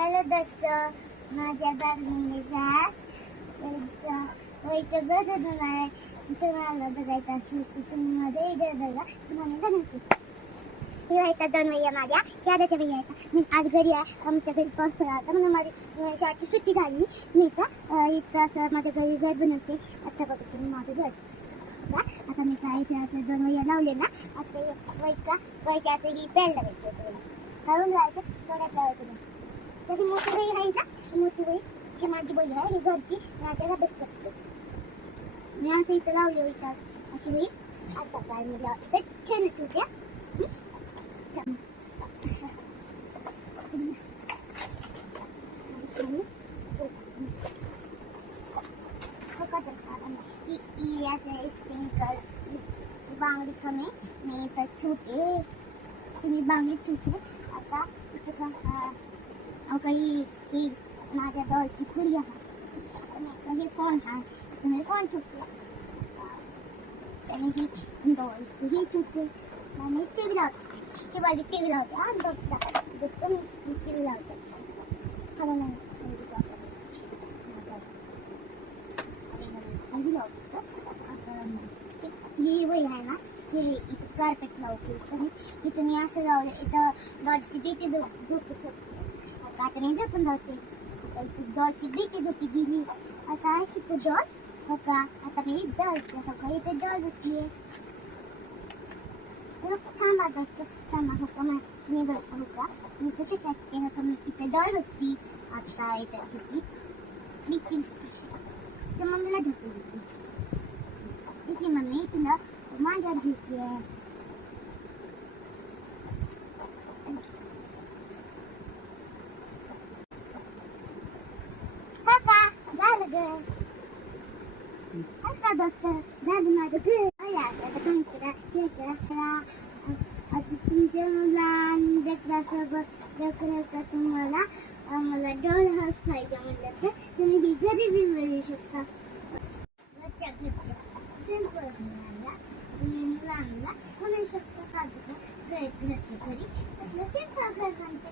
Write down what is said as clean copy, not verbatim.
Hello Datta माझ्या दारणीचा वैचं गरज नाही तुम्हाला बघायचं असेल की तुम्ही माझ्या इथे बघा तुम्हाला बघायचं हे व्हायचा 2 वह्या माझ्या शाळेच्या वह्या आहेत. मी आज घरी आहे आमच्या घरी पाऊस पडला होता म्हणून माझी शाळेची सुट्टी झाली. मी इथं असं माझ्या घरी घर बनवते. आता बघा तुम्ही माझं घर आता मी काय असं 2 वह्या लावले ना आता वयच्या असं ही पॅड लावायची काढून लावायचं थोड्यात लावायचं. तशी मोठी वही आहे ना मोठी वही ही माझी वही आहे ही घरची माझ्याला बेस्ट करते. मी असं इथं लावली इथं अशी वही आता काय मी लावते छान होत्या. बांगडी कमी मी तर छुटे तुम्ही बांगडी छुटे आता इथं काही ही माझ्या डॉलची कुरी आहे हे फोन आहे तुम्ही फोन छुटते आणि ही डॉलची ही छुटते आणि टी व्ही लावते ती बाजू टी व्ही लावते आणि मी टी व्ही लावते खरं नाही ही वही आहे ना ही इथं कार्पेट लावते तर मी असं लावलं इथं डॉलची बीटी झोपते आता मी झोपून लावते इथं डॉलची बीटी झोपी गेली आता इथं डॉल हो का आता मी डॉल हो का इथं डॉल झोपली थांबा जास्त थांबा हो का मी बघतो हो का मी कसं टाकते हो का मी इथं डॉल बसती आता इथं झोपली बीटी तर मम्मीला झोपली देते ठीक आहे मम्मी तुला माझ्या झोपली आहे आता दोस्त झालं माझं घर आता काम करा हे करा आता तुमच्या मुलांसोबत लेकराचा तुम्हाला मला डॉल हाऊस पाहिजे म्हटलं तर तुम्ही ही गरिबी मिळू शकता घरच्या सिंपल मुलांना तुम्ही मुलांना म्हणू शकता का घरच्या घरी आपलं सिंपल घर सांगते